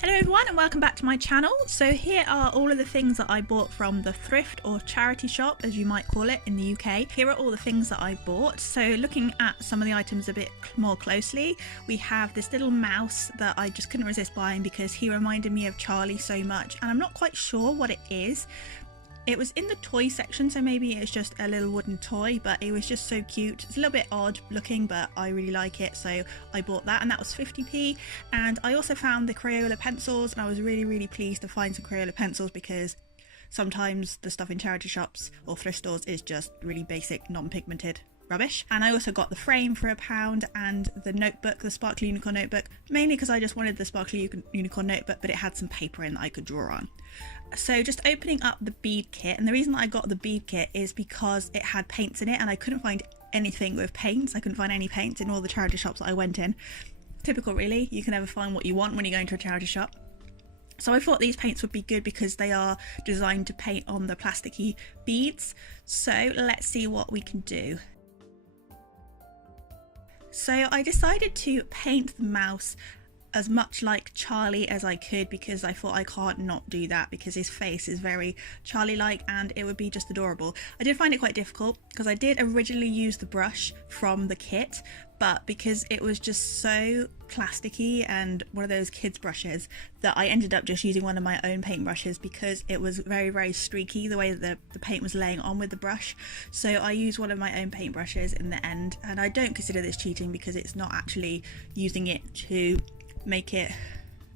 Hello everyone and welcome back to my channel. So here are all of the things that I bought from the thrift or charity shop, as you might call it in the UK. Here are all the things that I bought. So looking at some of the items a bit more closely, we have this little mouse that I just couldn't resist buying because he reminded me of Charlie so much, and I'm not quite sure what it is. It was in the toy section, so maybe it's just a little wooden toy, but it was just so cute. It's a little bit odd looking, but I really like it, so I bought that, and that was 50p. And I also found the Crayola pencils, and I was really pleased to find some Crayola pencils because sometimes the stuff in charity shops or thrift stores is just really basic, non-pigmented rubbish. And I also got the frame for £1 and the notebook, the Sparkly Unicorn notebook, mainly because I just wanted the Sparkly Unicorn notebook, but it had some paper in that I could draw on. So just opening up the bead kit, and the reason that I got the bead kit is because it had paints in it and I couldn't find anything with paints. I couldn't find any paints in all the charity shops that I went in. Typical really, you can never find what you want when you go into a charity shop. So I thought these paints would be good because they are designed to paint on the plasticky beads. So let's see what we can do. So I decided to paint the mouse as much like Charlie as I could because I thought I can't not do that because his face is very Charlie-like and it would be just adorable. I did find it quite difficult because I did originally use the brush from the kit, but because it was just so plasticky and one of those kids brushes that I ended up just using one of my own paint brushes because it was very streaky the way that the paint was laying on with the brush. So I used one of my own paint brushes in the end, and I don't consider this cheating because it's not actually using it to make it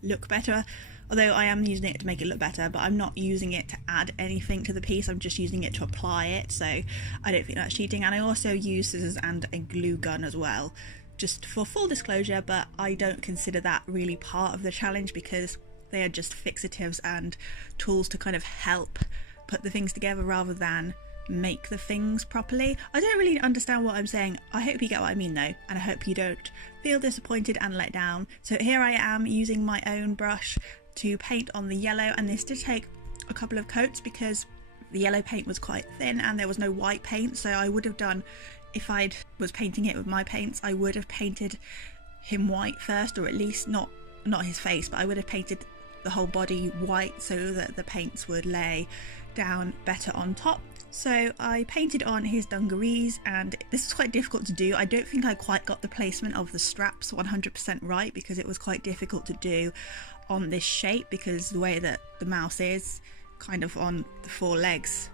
look better, although I am using it to make it look better, but I'm not using it to add anything to the piece. I'm just using it to apply it, so I don't think that's cheating. And I also use scissors and a glue gun as well, just for full disclosure, but I don't consider that really part of the challenge because they are just fixatives and tools to kind of help put the things together rather than make the things properly. I don't really understand what I'm saying. I hope you get what I mean though, and I hope you don't feel disappointed and let down. So here I am using my own brush to paint on the yellow, and this did take a couple of coats because the yellow paint was quite thin and there was no white paint. So I would have done, if I was painting it with my paints, I would have painted him white first, or at least not his face, but I would have painted the whole body white so that the paints would lay down better on top. So I painted on his dungarees, and this is quite difficult to do. I don't think I quite got the placement of the straps 100% right because it was quite difficult to do on this shape because the way that the mouse is kind of on the four legs,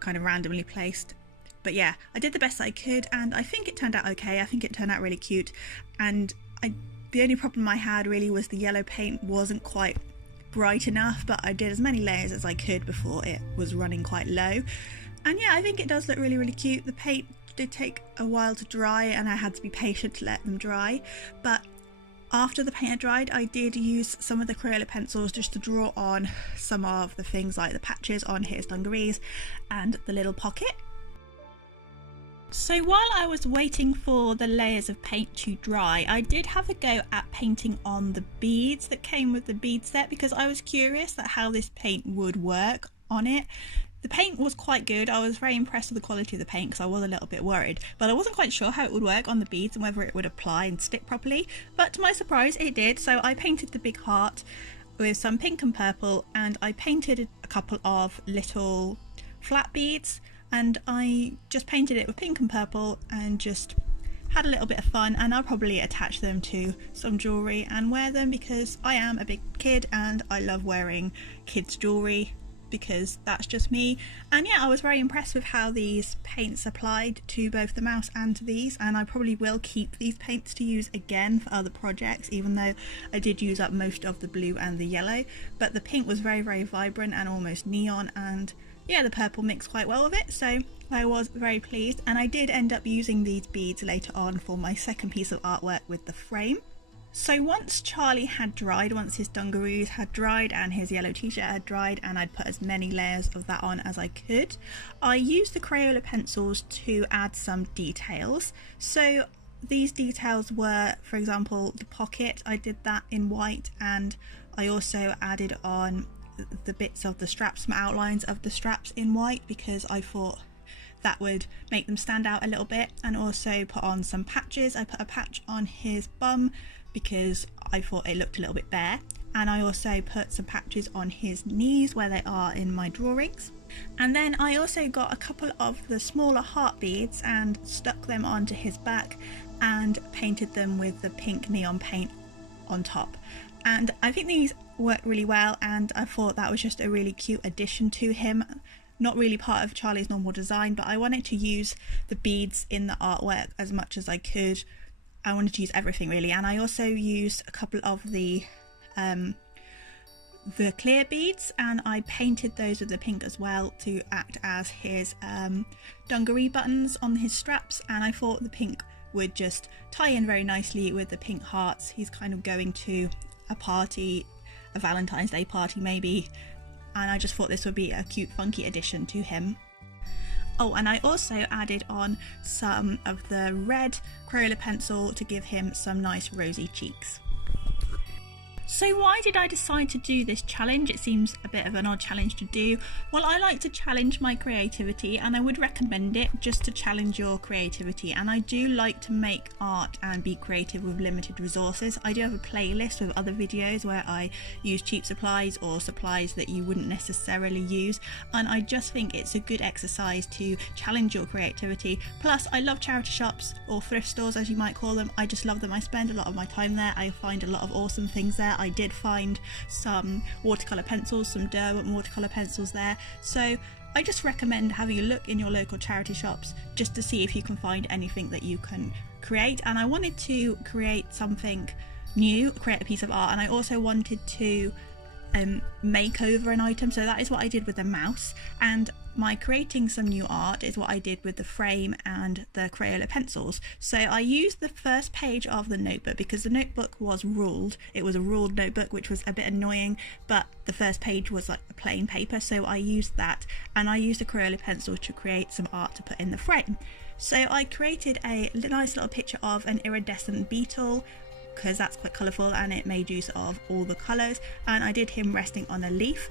kind of randomly placed. But yeah, I did the best I could and I think it turned out okay. I think it turned out really cute, and the only problem I had really was the yellow paint wasn't quite bright enough, but I did as many layers as I could before it was running quite low. And yeah, I think it does look really cute. The paint did take a while to dry and I had to be patient to let them dry, but after the paint had dried I did use some of the Crayola pencils just to draw on some of the things like the patches on his dungarees and the little pocket. So while I was waiting for the layers of paint to dry, I did have a go at painting on the beads that came with the bead set because I was curious at how this paint would work on it. The paint was quite good. I was very impressed with the quality of the paint because I was a little bit worried, but I wasn't quite sure how it would work on the beads and whether it would apply and stick properly, but to my surprise it did. So I painted the big heart with some pink and purple, and I painted a couple of little flat beads, and I just painted it with pink and purple and just had a little bit of fun, and I'll probably attach them to some jewellery and wear them because I am a big kid and I love wearing kids jewellery. because that's just me. And yeah, I was very impressed with how these paints applied to both the mouse and to these, and I probably will keep these paints to use again for other projects, even though I did use up most of the blue and the yellow. But the pink was very, very vibrant and almost neon, and yeah, the purple mixed quite well with it, so I was very pleased. And I did end up using these beads later on for my second piece of artwork with the frame. So once Charlie had dried, once his dungarees had dried and his yellow t-shirt had dried, and I'd put as many layers of that on as I could, I used the Crayola pencils to add some details. So these details were, for example, the pocket. I did that in white, and I also added on the bits of the straps, some outlines of the straps in white, because I thought that would make them stand out a little bit. And also put on some patches. I put a patch on his bum because I thought it looked a little bit bare, and I also put some patches on his knees where they are in my drawings. And then I also got a couple of the smaller heart beads and stuck them onto his back and painted them with the pink neon paint on top. And I think these worked really well, and I thought that was just a really cute addition to him. Not really part of Charlie's normal design, but I wanted to use the beads in the artwork as much as I could. I wanted to use everything really, and I also used a couple of the clear beads, and I painted those with the pink as well to act as his dungaree buttons on his straps. And I thought the pink would just tie in very nicely with the pink hearts. He's kind of going to a party, a Valentine's Day party maybe, and I just thought this would be a cute funky addition to him. Oh, and I also added on some of the red Crayola pencil to give him some nice rosy cheeks. So why did I decide to do this challenge? It seems a bit of an odd challenge to do. Well, I like to challenge my creativity, and I would recommend it just to challenge your creativity. And I do like to make art and be creative with limited resources. I do have a playlist with other videos where I use cheap supplies or supplies that you wouldn't necessarily use, and I just think it's a good exercise to challenge your creativity. Plus, I love charity shops, or thrift stores as you might call them. I just love them. I spend a lot of my time there. I find a lot of awesome things there. I did find some watercolour pencils, some Derwent watercolour pencils there, so I just recommend having a look in your local charity shops just to see if you can find anything that you can create. And I wanted to create something new, create a piece of art, and I also wanted to make over an item, so that is what I did with the mouse. And my creating some new art is what I did with the frame and the Crayola pencils. So I used the first page of the notebook because the notebook was ruled. It was a ruled notebook, which was a bit annoying, but the first page was like a plain paper, so I used that, and I used a Crayola pencil to create some art to put in the frame. So I created a nice little picture of an iridescent beetle, because that's quite colourful and it made use of all the colours, and I did him resting on a leaf.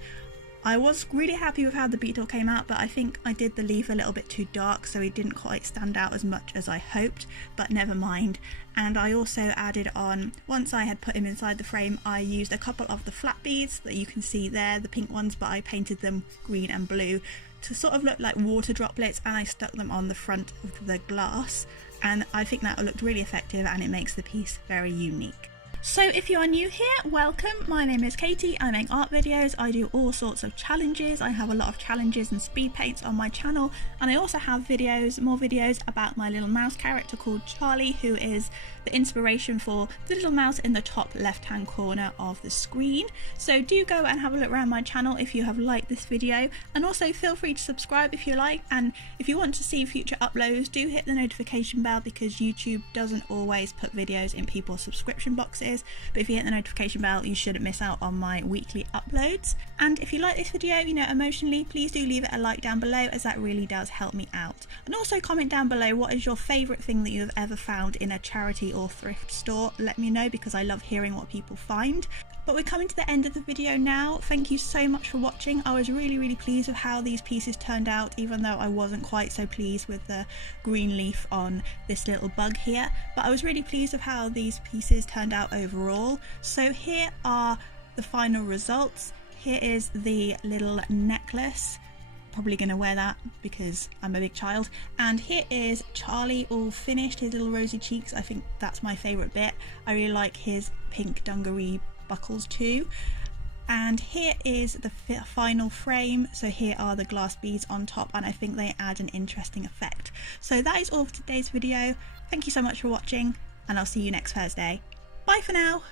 I was really happy with how the beetle came out, but I think I did the leaf a little bit too dark, so he didn't quite stand out as much as I hoped, but never mind. And I also added on, once I had put him inside the frame, I used a couple of the flat beads that you can see there, the pink ones, but I painted them green and blue to sort of look like water droplets, and I stuck them on the front of the glass, and I think that looked really effective and it makes the piece very unique. So if you are new here, welcome. My name is Katie. I make art videos. I do all sorts of challenges. I have a lot of challenges and speed paints on my channel, and I also have videos, more videos about my little mouse character called Charlie, who is the inspiration for the little mouse in the top left hand corner of the screen. So do go and have a look around my channel if you have liked this video, and also feel free to subscribe if you like, and if you want to see future uploads, do hit the notification bell, because YouTube doesn't always put videos in people's subscription boxes. But if you hit the notification bell, you shouldn't miss out on my weekly uploads. And if you like this video, emotionally, please do leave it a like down below, as that really does help me out. And also comment down below, what is your favourite thing that you have ever found in a charity or thrift store? Let me know, because I love hearing what people find. But we're coming to the end of the video now. Thank you so much for watching. I was really pleased with how these pieces turned out, even though I wasn't quite so pleased with the green leaf on this little bug here. But I was really pleased with how these pieces turned out overall. So here are the final results. Here is the little necklace. Probably going to wear that because I'm a big child. And here is Charlie all finished, his little rosy cheeks. I think that's my favourite bit. I really like his pink dungaree buckles too. And here is the final frame. So here are the glass beads on top, and I think they add an interesting effect. So that is all for today's video. Thank you so much for watching, and I'll see you next Thursday. Bye for now.